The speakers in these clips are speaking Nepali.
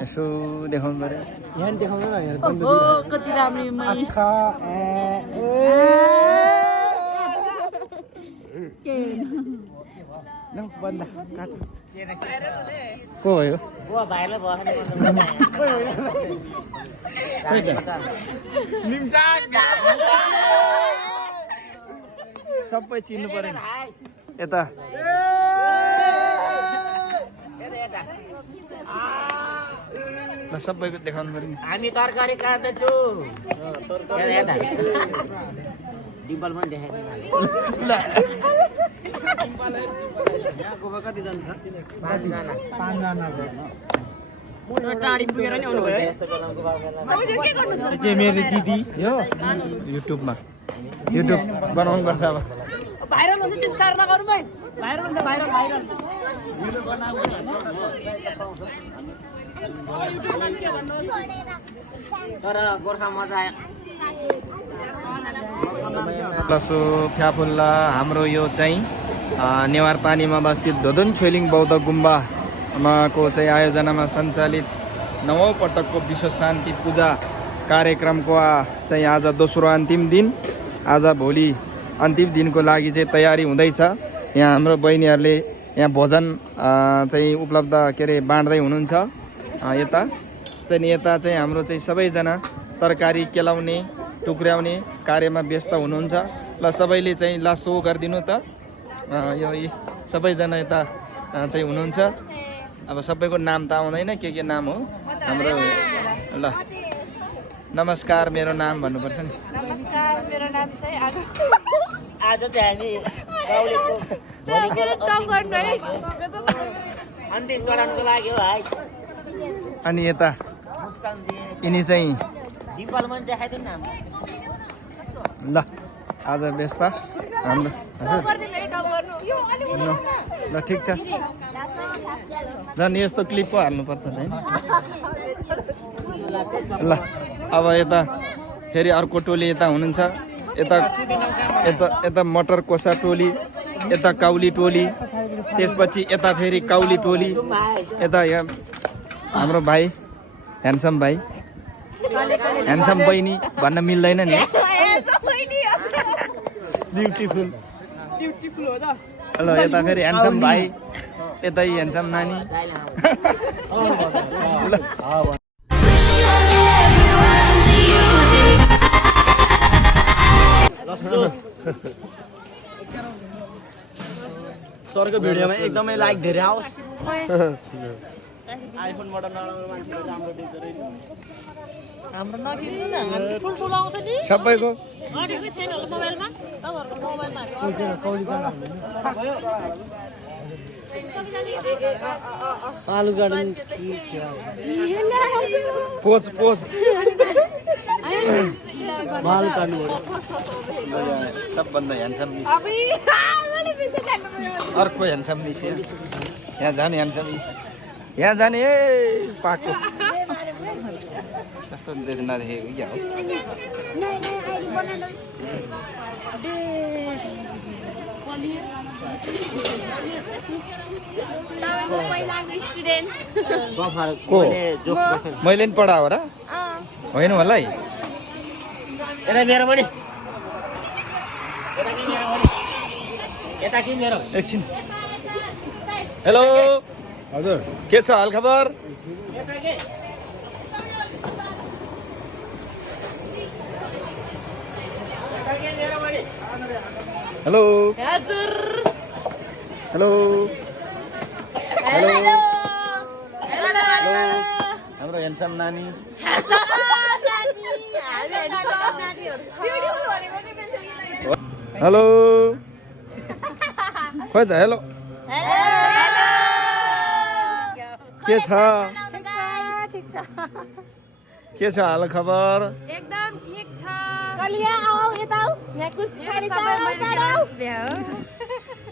यसो देखाउनु पर्यो यहाँ देखाउनु न यार कति राम्रो बन्दा काट को भयो सबै चिन्नु पर्यो यता ल सबैको देखाउनु पर्यो नि हामी तरकारी काट्दैछु डिम्पल पनि देखाइदिनु कति जान्छ 5 जना टाढी पुगेर नि आउनु भयो चाहिँ मेरो दिदी यो युट्युबमा युट्युब बनाउनु पर्छ अब भाइरल हुन्छ त्यो सार नगरौँ है भाइरल हुन्छ भाइरल तर गोर्खा मजा आयो प्लसो फ्याफुल्ला हाम्रो यो चाहिँ नेवार पानीमा अवस्थित धोदुन छेलिङ बौद्ध गुम्बाको चाहिँ आयोजनामा सञ्चालित 9औं पटकको विश्व शान्ति पूजा कार्यक्रमको चाहिँ आज दोस्रो अन्तिम दिन आज भोलि अन्तिम दिनको लागि चाहिँ तयारी हुँदैछ यहाँ हाम्रो बहिनीहरूले यहाँ भोजन चाहिँ उपलब्ध के अरे बाँड्दै हुनुहुन्छ यता चाहिँ हाम्रो चाहिँ सबैजना तरकारी केलाउने टुक्र्याउने कार्यमा व्यस्त हुनुहुन्छ ल सबैले चाहिँ ल सो गरिदिनु त यो सबैजना यता चाहिँ हुनुहुन्छ अब सबैको नाम त आउँदैन के नाम हो हाम्रो ल नमस्कार मेरो नाम भन्नुपर्छ नि नमस्कार मेरो नाम चाहिँ आज चाहिँ हामी अन्तिम चरणको लागि हो है अनि यता यिनी चाहिँ डिम्पल पनि देखाइदिनु न ल आज व्यस्त हाम्रो ल ठिक छ झन् यस्तो क्लिप पो हाल्नुपर्छ नि ल अब यता फेरि अर्को टोली यता हुनुहुन्छ यता मटर कोसा टोली यता काउली टोली त्यसपछि यता फेरि काउली टोली यता यहाँ हाम्रो भाइ ह्यान्डसम भाइ ह्यान्डसम बहिनी भन्न मिल्दैन नि ब्युटिफुल ल यता फेरि ह्यान्डसम भाइ यतै ह्यान्डसम नानी सरको भिडियोमा एकदमै लाइक धेरै आओस् आइफोनबाट नराम्रो मान्छे राम्रो देख्दै हाम्रो नकिन्नु न हामी ठुलठुलो आउँछ नि सबैको अडिकै छैन होला मोबाइलमा तपाईहरुको मोबाइलमा आलु गार्डन पोज बाल काट्नु पर्यो सबभन्दा ह्यान्डसम अर्को ह्यान्डसम निस्यो यहाँ जाने ह्यान्डसम यहाँ जाने ए पाको कस्तो नदेखेको क्या हो को मैले नि पढा हो र होइन होला है यता मेरो पनि यता कि मेरो एकछिन हेलो हजुर के छ हालखबर हेलो हेलो हेलो हाम्रो ह्यान्डसम नानी हेलो खोइ त हेलो के छ के छ हाल खबर एकदम ठीक छ कलिया आऊ यता आऊ यहाँ कुछ खाली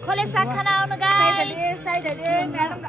खोले साग खाना आउनु गाइस साइड म्याडम